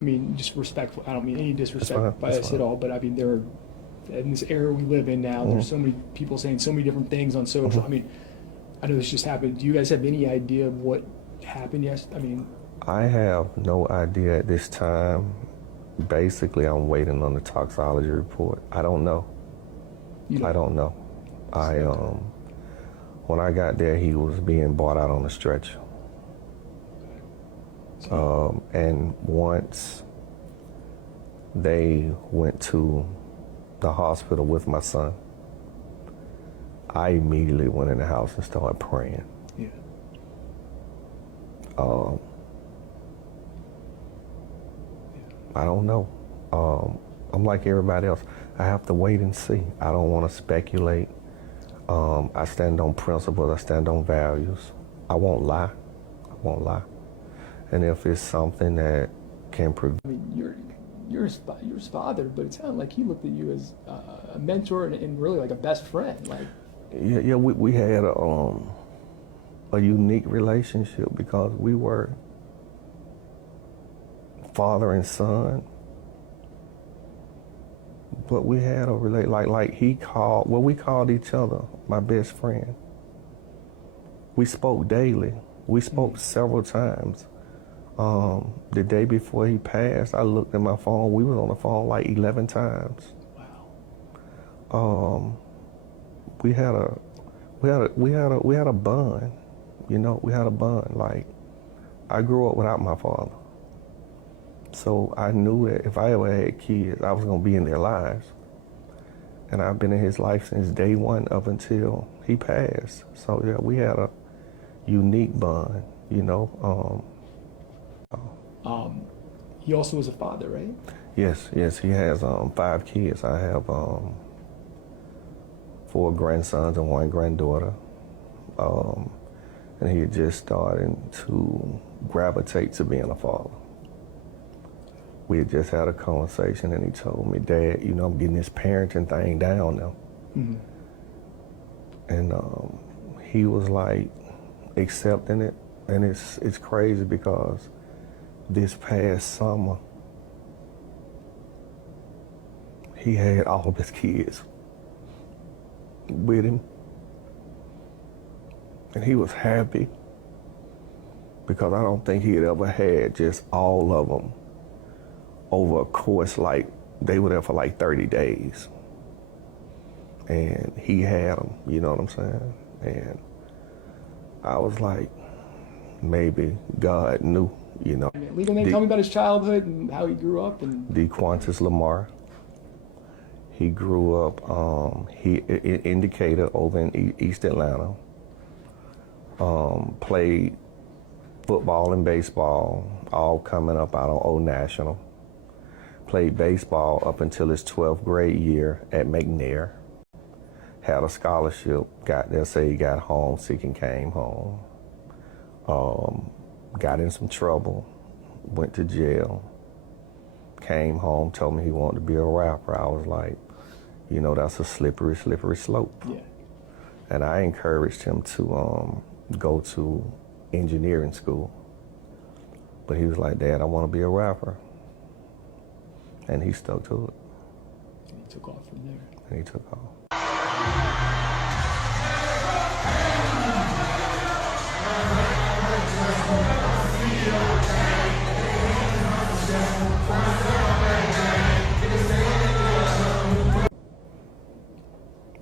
I mean, just respectful. I don't mean any That's fine. disrespect by That's this at fine. all, but I mean, there are, in this era we live in now, there's so many people saying so many different things on social. I mean, I know this just happened. Do you guys have any idea of what happened? Yes. I mean, I have no idea at this time. Basically, I'm waiting on the toxicology report. I don't know. you I don't. don't know. I when I got there, he was being brought out on a stretcher. And once they went to the hospital with my son, I immediately went in the house and started praying. Yeah. I don't know. I'm like everybody else. I have to wait and see. I don't want to speculate. I stand on principles. I stand on values. I won't lie. I won't lie. And if it's something that can prevent, I mean, you're his father, but it sounded like he looked at you as a mentor and really like a best friend. Like, yeah, we had a unique relationship because we were father and son. But we had a we called each other my best friend. We spoke daily. We spoke several times. The day before he passed, I looked at my phone. We was on the phone like 11 times. wow. We had a bond. You know, we had a bond. Like, I grew up without my father. So I knew that if I ever had kids, I was going to be in their lives. And I've been in his life since day one up until he passed. So yeah, we had a unique bond, you know. He also was a father, right? Yes, he has 5 kids. I have 4 grandsons and 1 granddaughter. And he just starting to gravitate to being a father. We had just had a conversation and he told me, Dad, you know, I'm getting this parenting thing down now. Mm-hmm. And he was like accepting it. And it's crazy because this past summer, he had all of his kids with him. And he was happy because I don't think he had ever had just all of them over a course, like they were there for like 30 days. And he had them, you know what I'm saying? And I was like, maybe God knew, you know. Legal name. Tell me about his childhood and how he grew up. And Quantus Lamar. He grew up, in Indicator over in East Atlanta. Played football and baseball, all coming up out of Old National. Played baseball up until his 12th grade year at McNair. Had a scholarship, got there, say he got homesick and came home. Got in some trouble, went to jail, came home, told me he wanted to be a rapper. I was like, you know, that's a slippery, slippery slope. yeah. And I encouraged him to go to engineering school. But he was like, Dad, I want to be a rapper. And he stuck to it. And he took off from there. And he took off.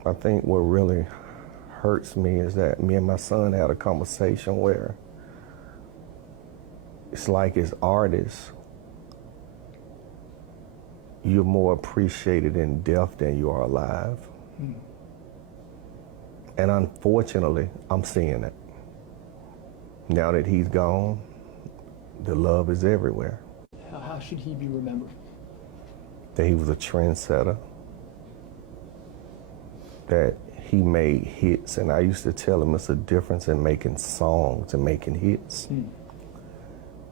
I think what really hurts me is that me and my son had a conversation where it's like as artists, you're more appreciated in death than you are alive. And unfortunately, I'm seeing it. Now that he's gone, the love is everywhere. How should he be remembered? That he was a trendsetter, that he made hits, and I used to tell him it's a difference in making songs and making hits.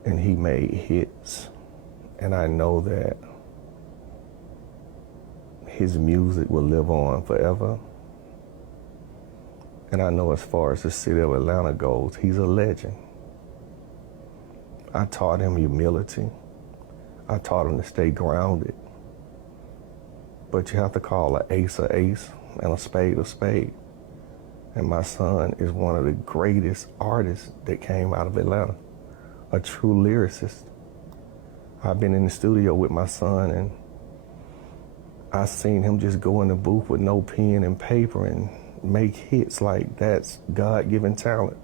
And he made hits, and I know that his music will live on forever. And I know as far as the city of Atlanta goes, he's a legend. I taught him humility. I taught him to stay grounded. But you have to call an ace and a spade. And my son is one of the greatest artists that came out of Atlanta, a true lyricist. I've been in the studio with my son, and I seen him just go in the booth with no pen and paper and make hits. Like, that's God-given talent.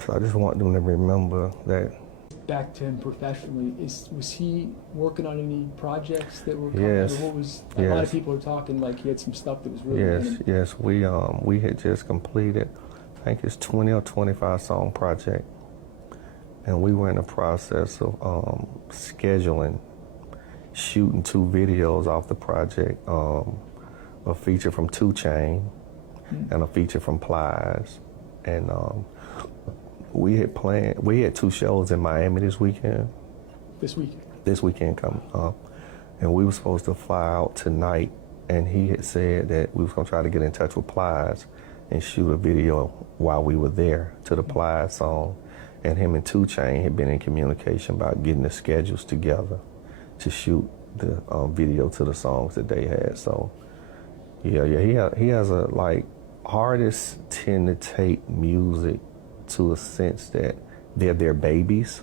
So I just want them to remember that. Back to him professionally, was he working on any projects that were coming? Yes. What was a lot of people are talking like he had some stuff that was really Yes. We had just completed, I think it's 20 or 25 song project, and we were in the process of scheduling, shooting 2 videos off the project, a feature from 2 Chainz and a feature from Plies, and we had 2 shows in Miami this weekend. This weekend coming up. And we were supposed to fly out tonight, and he had said that we was gonna try to get in touch with Plies and shoot a video while we were there to the Plies song. And him and 2 Chainz had been in communication about getting the schedules together to shoot the video to the songs that they had. So he has a, like, artists tend to take music to a sense that they're their babies.